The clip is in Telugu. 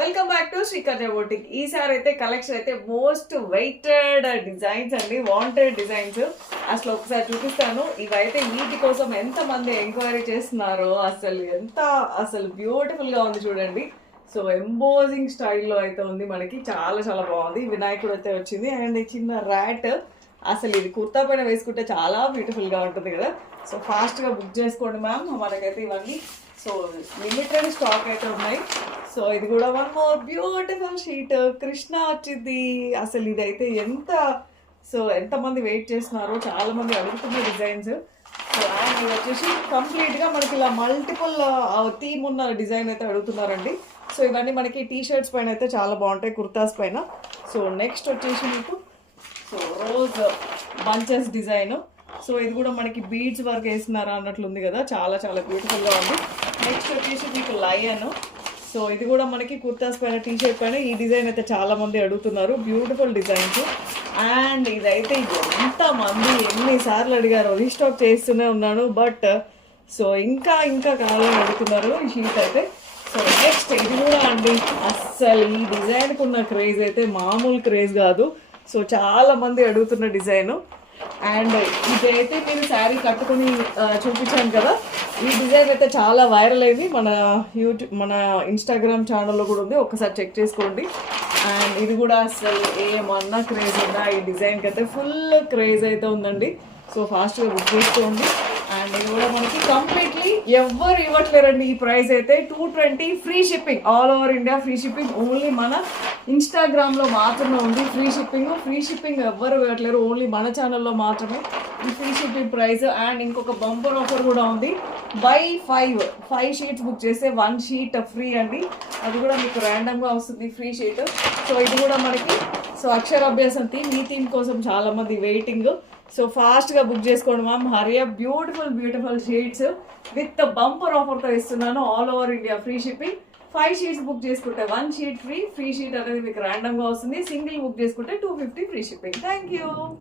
Welcome back to Srikarja boutique. ఈసారి అయితే కలెక్షన్ అయితే మోస్ట్ వెయిటెడ్ డిజైన్స్ అండి, వాంటెడ్ డిజైన్స్. అసలు ఒకసారి చూపిస్తాను. ఇవైతే వీటి కోసం ఎంత మంది ఎంక్వైరీ చేస్తున్నారో, అసలు బ్యూటిఫుల్ గా ఉంది చూడండి. సో ఎంబోజింగ్ స్టైల్లో అయితే ఉంది, మనకి చాలా చాలా బాగుంది. వినాయకుడు అయితే వచ్చింది అండ్ చిన్న ర్యాట్. అసలు ఇది కుర్తా పైన వేసుకుంటే చాలా బ్యూటిఫుల్ గా ఉంటుంది కదా. సో ఫాస్ట్ గా బుక్ చేసుకోండి మ్యామ్, మనకైతే ఇవన్నీ సో లిమిటెడ్ స్టాక్ అయితే ఉన్నాయి. సో ఇది కూడా one more beautiful sheet Krishna వచ్చింది. అసలు ఇదైతే ఎంతమంది వెయిట్ చేస్తున్నారో, చాలా మంది అడుగుతున్న డిజైన్స్. సో అండ్ ఇది వచ్చేసి కంప్లీట్గా మనకి ఇలా మల్టిపుల్ థీమ్ ఉన్న డిజైన్ అయితే అడుగుతున్నారండి. సో ఇవన్నీ మనకి టీ షర్ట్స్ పైన అయితే చాలా బాగుంటాయి, కుర్తాస్ పైన. సో నెక్స్ట్ వచ్చేసి మీకు so rose bunches design. So ఇది కూడా మనకి బీడ్స్ వర్క్ వేస్తున్నారా అన్నట్లుంది కదా, చాలా చాలా బ్యూటిఫుల్గా ఉంది. నెక్స్ట్ వచ్చేసి మీకు లయన్. సో ఇది కూడా మనకి కుర్తాస్ పైన టీ షర్ట్ పైన ఈ డిజైన్ అయితే చాలా మంది అడుగుతున్నారు, బ్యూటిఫుల్ డిజైన్స్. అండ్ ఇదైతే ఎంతమంది ఎన్నిసార్లు అడిగారో, రీస్టాక్ చేస్తూనే ఉన్నాను, బట్ సో ఇంకా కావాలని అడుగుతున్నారు ఈ షీట్ అయితే. సో నెక్స్ట్ ఇది కూడా అండి, అస్సలు ఈ డిజైన్కి ఉన్న క్రేజ్ అయితే మామూలు క్రేజ్ కాదు. సో చాలా మంది అడుగుతున్న డిజైన్. అండ్ ఇదైతే మీరు శారీ కట్టుకొని చూపించాను కదా, ఈ డిజైన్ అయితే చాలా వైరల్ అయింది. మన ఇన్స్టాగ్రామ్ ఛానల్లో కూడా ఉంది, ఒకసారి చెక్ చేసుకోండి. అండ్ ఇది కూడా అసలు ఏమన్నా క్రేజ్ ఉందా, ఈ డిజైన్కి అయితే ఫుల్ క్రేజ్ అయితే ఉందండి. సో ఫాస్ట్గా బుక్ చేసుకోండి. అండ్ ఇది కూడా మనకి కంప్లీట్లీ ఎవ్వరు ఇవ్వట్లేరండి ఈ ప్రైస్ అయితే. 220 free shipping, all over India free shipping. Only మన ఇన్స్టాగ్రామ్లో మాత్రమే ఉంది ఫ్రీ షిప్పింగ్ ఎవ్వరు ఇవ్వట్లేరు, ఓన్లీ మన ఛానల్లో మాత్రమే ఈ ఫ్రీ షిప్పింగ్ ప్రైస్. అండ్ ఇంకొక బంపర్ ఆఫర్ కూడా ఉంది, బై 5 షీట్స్ బుక్ చేస్తే 1 షీట్ ఫ్రీ అండి. అది కూడా మీకు ర్యాండమ్గా వస్తుంది ఫ్రీ షీట్. సో ఇది కూడా మనకి సో అక్షరాభ్యాసం థీమ్, ఈ థీమ్ కోసం చాలా మంది వెయిటింగ్. సో ఫాస్ట్గా బుక్ చేసుకోండి మ్యామ్, హరియా. బ్యూటిఫుల్ షీట్స్ విత్ బంపర్ ఆఫర్తో ఇస్తున్నాను, all over India free shipping. 5 sheets book చేసుకుంటే 1 షీట్ ఫ్రీ షీట్ అనేది మీకు ర్యాండమ్గా వస్తుంది. సింగిల్ బుక్ చేసుకుంటే 250 ఫ్రీ షిప్పింగ్. Thank you.